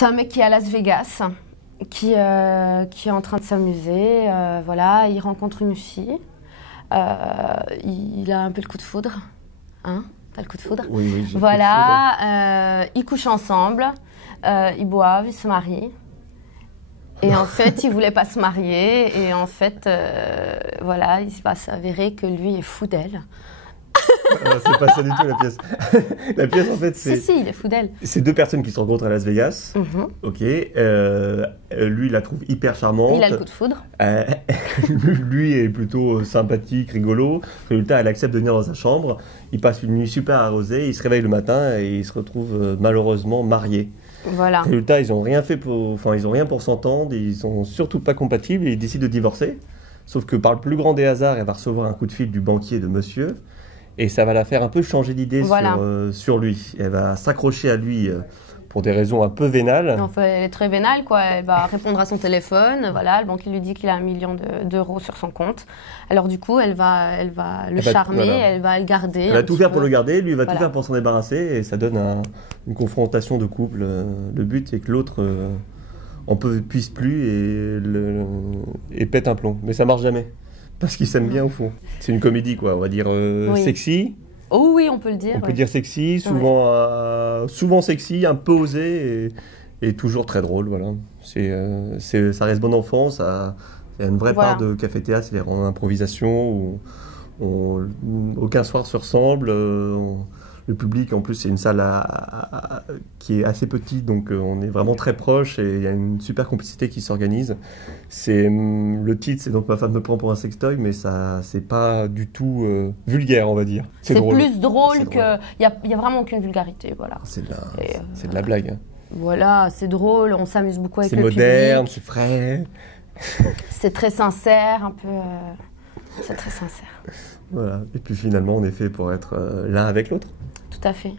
C'est un mec qui est à Las Vegas, qui est en train de s'amuser. Voilà, il rencontre une fille. Il a un peu le coup de foudre. Hein? T'as le coup de foudre? Oui, oui, j'ai voilà, ils couchent ensemble, ils boivent, ils se marient. Et en fait, il voulait pas se marier. Et en fait, voilà, il va s'avérer que lui est fou d'elle. C'est pas ça du tout la pièce. La pièce en fait c'est... Si, il est fou d'elle. C'est deux personnes qui se rencontrent à Las Vegas. Ok. Lui il la trouve hyper charmante. Il a le coup de foudre. Lui est plutôt sympathique, rigolo. Résultat, elle accepte de venir dans sa chambre. Il passe une nuit super arrosée. Il se réveille le matin et il se retrouve malheureusement marié. Voilà. Résultat, ils ont rien fait pour... Enfin, ils ont rien pour s'entendre. Ils sont surtout pas compatibles et ils décident de divorcer. Sauf que par le plus grand des hasards, elle va recevoir un coup de fil du banquier de monsieur. Et ça va la faire un peu changer d'idée voilà. sur lui. Elle va s'accrocher à lui pour des raisons un peu vénales. Enfin, elle est très vénale, quoi. Elle va répondre à son téléphone. Voilà, le banquier lui dit qu'il a 1 million d'euros sur son compte. Alors du coup, elle va le charmer, voilà. Elle va le garder. Elle va tout faire pour le garder, lui va tout faire pour s'en débarrasser. Et ça donne une confrontation de couple. Le but est que l'autre en puisse plus et pète un plomb. Mais ça marche jamais. Parce qu'ils s'aiment bien au fond. C'est une comédie, quoi. On va dire sexy. Oh oui, on peut le dire. On peut dire sexy, souvent sexy, un peu osé et toujours très drôle. Voilà. Ça reste bon enfant. Ça, il y a une vraie part de café-théâtre, c'est l'improvisation où aucun soir se ressemble. Le public, en plus, c'est une salle qui est assez petite, donc on est vraiment très proche et il y a une super complicité qui s'organise. Le titre, c'est donc Ma femme me prend pour un sextoy, mais ça, c'est pas du tout vulgaire, on va dire. C'est plus drôle que... Il y a vraiment aucune vulgarité, voilà. C'est de la blague. Hein. Voilà, c'est drôle, on s'amuse beaucoup avec le public. C'est moderne, c'est frais. C'est très sincère, un peu... C'est très sincère. Voilà, et puis finalement, on est fait pour être l'un avec l'autre. Tout à fait.